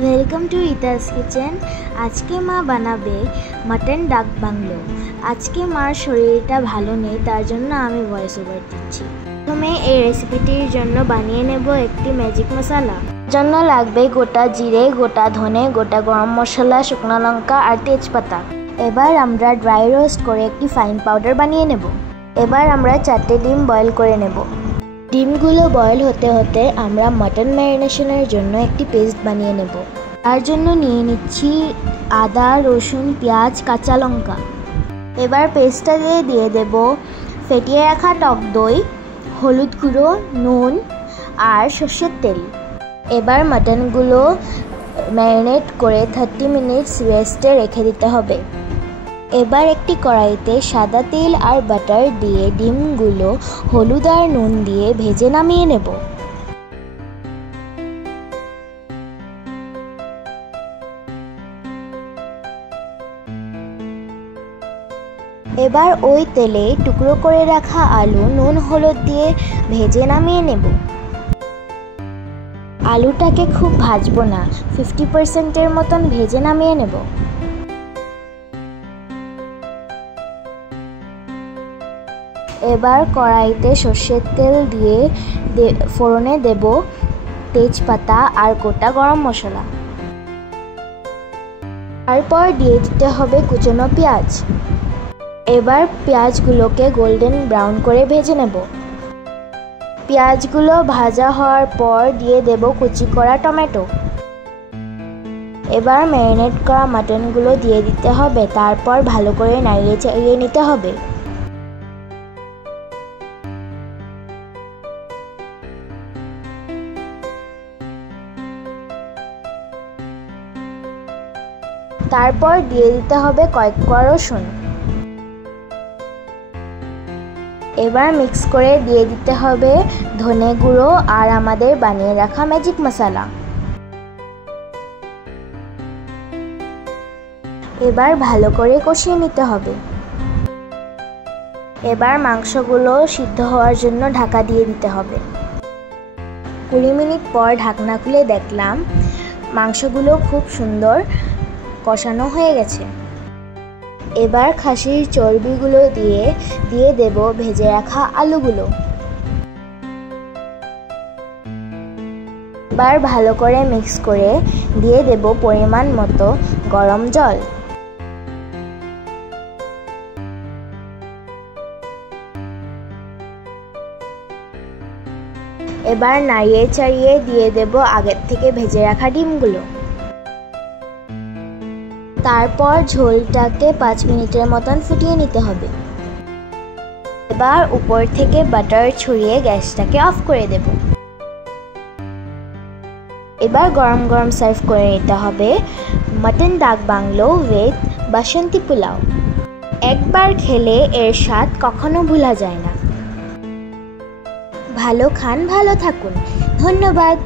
Welcome to ইতাস kitchen. আজকে মা বানাবে মাটন ডাক বাংলো। আজকে মার শরীরটা ভালো নেই, তার জন্য আমি ভয়েস ওভার দিচ্ছি। প্রথমে এই রেসিপিটির জন্য বানিয়ে নেব একটি ম্যাজিক মশলা। জন্য লাগবে গোটা জিরে, গোটা ধনে, গোটা গরম মশলা, শুকনো লঙ্কা আর তেজপাতা। এবার আমরা ড্রাই রোস্ট করে একটি ফাইন পাউডার বানিয়ে নেব। এবার আমরা 4টে ডিম বয়েল করে নেব। ডিমগুলো বয়েল হতে হতে আমরা মাটন ম্যারিনেশনের জন্য একটি পেস্ট বানিয়ে নেব। তার জন্য নিয়ে নিচ্ছি আদা, রসুন, পেঁয়াজ, কাঁচা লঙ্কা। এবার পেস্টটা দিয়ে দেব ফেটিয়ে রাখা টক দই, হলুদ গুঁড়ো, নুন আর সর্ষের তেল। এবার মাটনগুলো ম্যারিনেট করে 30 মিনিটস রেস্টে রেখে দিতে হবে। এবার একটি কড়াইতে সাদা তেল আর বাটার দিয়ে ডিমগুলো হলুদ আর নুন দিয়ে ভেজে নামিয়ে নেব। এবার ওই তেলে টুকরো করে রাখা আলু নুন হলুদ দিয়ে ভেজে নামিয়ে নেব। আলুটাকে খুব ভাজবো না, 50%-এর মতন ভেজে নামিয়ে নেব। এবার কড়াইতে সর্ষের তেল দিয়ে ফোড়নে দেব তেজপাতা আর গোটা গরম মশলা। তারপর দিয়ে দিতে হবে কুচনো পেঁয়াজ। এবার পেঁয়াজগুলোকে গোল্ডেন ব্রাউন করে ভেজে নেব। পেঁয়াজগুলো ভাজা হওয়ার পর দিয়ে দেব কুচি করা টমেটো। এবার ম্যারিনেট করা মাটনগুলো দিয়ে দিতে হবে। তারপর ভালো করে নাড়িয়ে চাড়িয়ে নিতে হবে। তারপর দিয়ে দিতে হবে কয়েক কোয়া রসুন। এবার মিক্স করে দিয়ে দিতে হবে ধনে গুঁড়ো আর আমাদের বানিয়ে রাখা ম্যাজিক মশলা। এবার ভালো করে কষিয়ে নিতে হবে। এবার মাংসগুলো সিদ্ধ হওয়ার জন্য ঢাকা দিয়ে দিতে হবে। 20 মিনিট পর ঢাকনা খুলে দেখলাম মাংসগুলো খুব সুন্দর কষানো হয়ে গেছে। এবার খাসির চর্বিগুলো দিয়ে দেব ভেজে রাখা আলুগুলো। এবার ভালো করে মিক্স করে দিয়ে দেব পরিমাণ মতো গরম জল। এবার নাড়িয়ে চাড়িয়ে দিয়ে দেব আগের থেকে ভেজে রাখা ডিমগুলো। তারপর ঝোলটাকে 5 মিনিটের মতন ফুটিয়ে নিতে হবে। এবার উপর থেকে বাটার ছড়িয়ে গ্যাসটাকে অফ করে দেব। এবার গরম গরম সার্ভ করে নিতে হবে মাটন ডাক বাংলো উইথ বাসন্তী পোলাও। একবার খেলে এর স্বাদ কখনো ভোলা যায় না। ভালো খান, ভালো থাকুন। ধন্যবাদ।